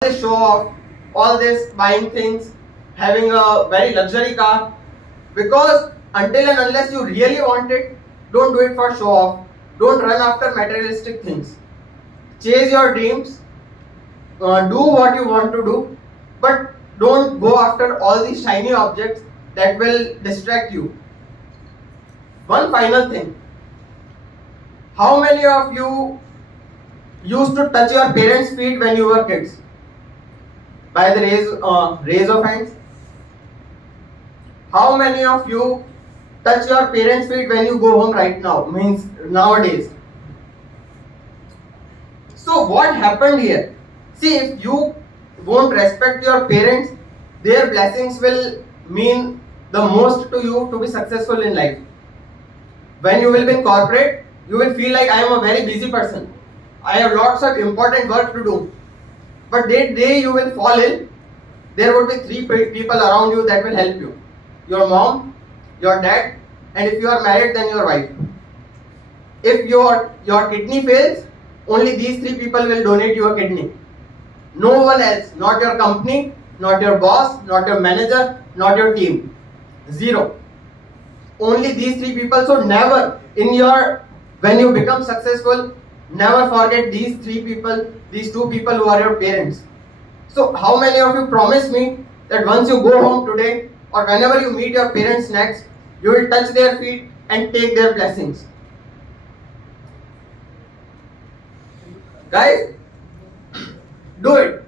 this show off, all this buying things, having a very luxury car, because until and unless you really want it, don't do it for show off. Don't run after materialistic things. Chase your dreams, do what you want to do, but don't go after all these shiny objects that will distract you. One final thing. How many of you used to touch your parents' feet when you were kids? By the raise of hands. How many of you touch your parents' feet when you go home right now? Means nowadays. So what happened here? See, if you won't respect your parents, their blessings will mean the most to you to be successful in life. When you will be in corporate, you will feel like I am a very busy person. I have lots of important work to do. But that day you will fall ill, there would be three people around you that will help you. Your mom, your dad, and if you are married, then your wife. If your kidney fails, only these three people will donate your kidney. No one else, not your company, not your boss, not your manager, not your team. Zero. Only these three people. So never when you become successful, never forget these three people, these two people who are your parents. So how many of you promise me that once you go home today or whenever you meet your parents next, you will touch their feet and take their blessings? Guys, do it,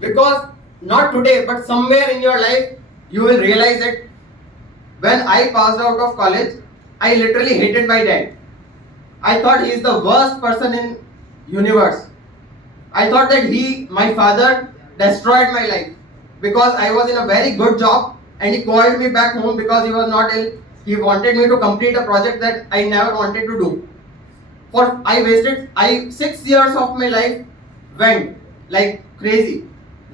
because not today but somewhere in your life you will realize it. When I passed out of college, I literally hated my dad. I thought he is the worst person in universe. I thought that my father, destroyed my life because I was in a very good job and he called me back home because he was not ill. He wanted me to complete a project that I never wanted to do. I wasted 6 years of my life went like crazy.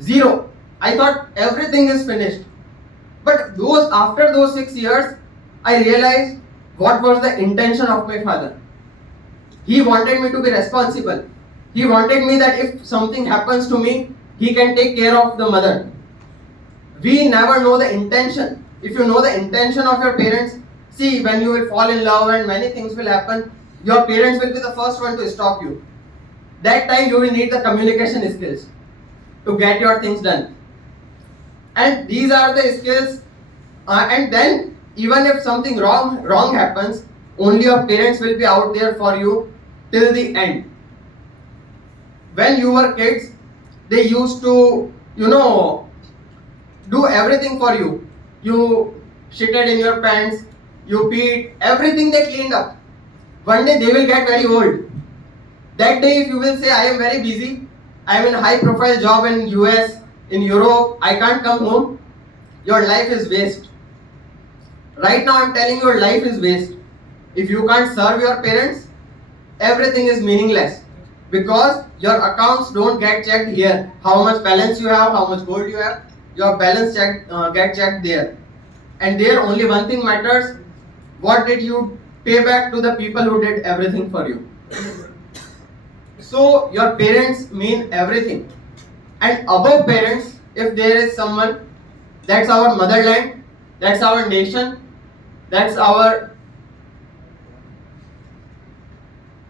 Zero. I thought everything is finished. But after those 6 years, I realized what was the intention of my father. He wanted me to be responsible. He wanted me that if something happens to me, he can take care of the mother. We never know the intention. If you know the intention of your parents, see, when you will fall in love and many things will happen, your parents will be the first one to stop you. That time you will need the communication skills to get your things done. And these are the skills. And then even if something wrong happens, only your parents will be out there for you till the end. When you were kids, they used to, do everything for you. You shitted in your pants, you peed, everything they cleaned up. One day they will get very old. That day if you will say, I am very busy, I am in a high profile job in US, in Europe, I can't come home, your life is waste. Right now I am telling you, your life is waste. If you can't serve your parents, everything is meaningless. Because your accounts don't get checked here. How much balance you have, how much gold you have, your balance get checked there. And there only one thing matters, what did you pay back to the people who did everything for you. So your parents mean everything. And above parents, if there is someone, that's our motherland, that's our nation, that's our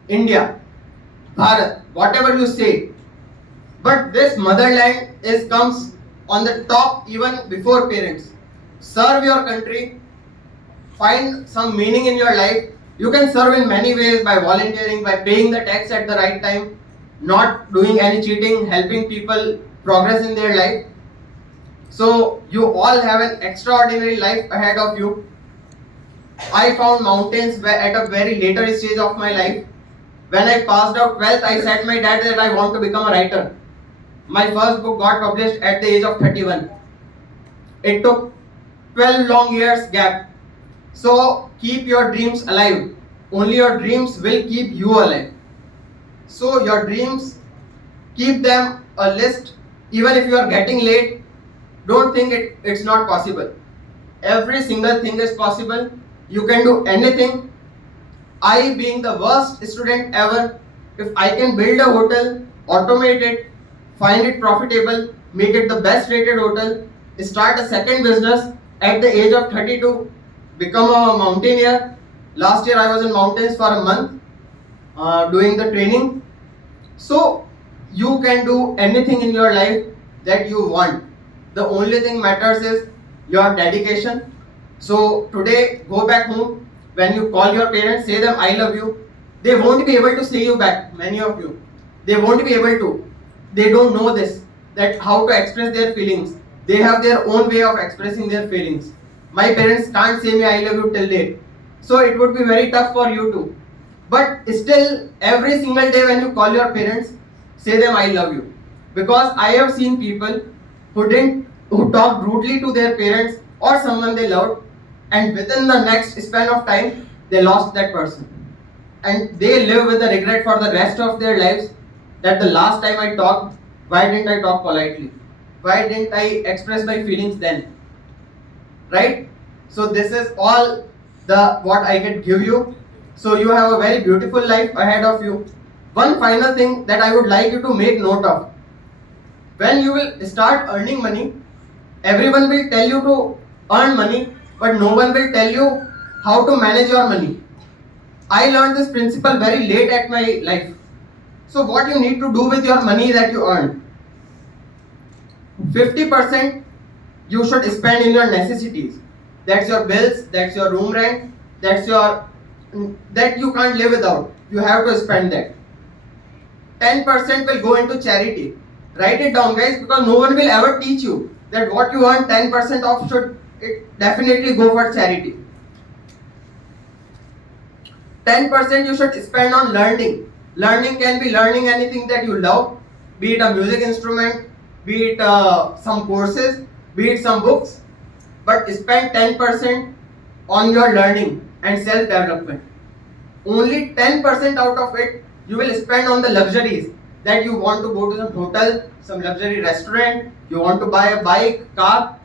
India, Bharat, whatever you say. But this motherland comes on the top even before parents. Serve your country, find some meaning in your life. You can serve in many ways, by volunteering, by paying the tax at the right time, not doing any cheating, helping people progress in their life. So you all have an extraordinary life ahead of you. I found mountains at a very later stage of my life. When I passed out 12th, I said my dad that I want to become a writer. My first book got published at the age of 31. It took 12 long years gap. So keep your dreams alive. Only your dreams will keep you alive. So your dreams, keep them a list. Even if you are getting late, don't think it's not possible. Every single thing is possible. You can do anything. I, being the worst student ever, if I can build a hotel, automate it, find it profitable, make it the best rated hotel, start a second business at the age of 32, become a mountaineer. Last year I was in mountains for a month doing the training. So you can do anything in your life that you want. The only thing matters is your dedication. So today, go back home. When you call your parents, say them I love you. They won't be able to say you back, many of you. They won't be able to. They don't know this, that how to express their feelings. They have their own way of expressing their feelings. My parents can't say me I love you till date. So it would be very tough for you too. But still, every single day when you call your parents, say them I love you. Because I have seen people who talked rudely to their parents or someone they loved, and within the next span of time, they lost that person. And they live with the regret for the rest of their lives that the last time I talked, why didn't I talk politely? Why didn't I express my feelings then? Right? So this is all the what I can give you. So you have a very beautiful life ahead of you. One final thing that I would like you to make note of. When you will start earning money, everyone will tell you to earn money, but no one will tell you how to manage your money. I learned this principle very late at my life. So what you need to do with your money that you earn? 50% you should spend in your necessities. That's your bills, that's your room rent, that you can't live without. You have to spend that. 10% will go into charity. Write it down, guys, because no one will ever teach you that what you earn 10% of should it definitely go for charity. 10% you should spend on learning. Learning can be learning anything that you love, be it a music instrument, be it some courses, be it some books, but spend 10% on your learning and self-development. Only 10% out of it you will spend on the luxuries that you want to go to some hotel, some luxury restaurant, you want to buy a bike, car.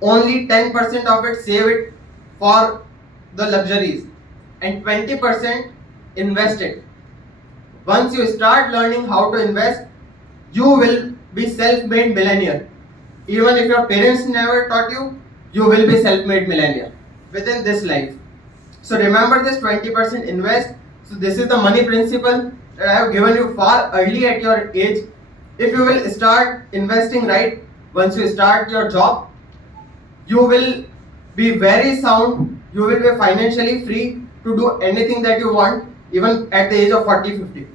Only 10% of it save it for the luxuries and 20% invest it. Once you start learning how to invest, you will be self-made millionaire. Even if your parents never taught you, you will be self-made millionaire within this life. So remember this 20% invest. So this is the money principle that I have given you far early at your age. If you will start investing right, once you start your job, you will be very sound, you will be financially free to do anything that you want, even at the age of 40, 50.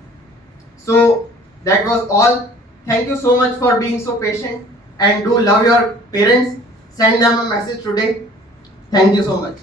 So that was all. Thank you so much for being so patient, and do love your parents. Send them a message today. Thank you so much.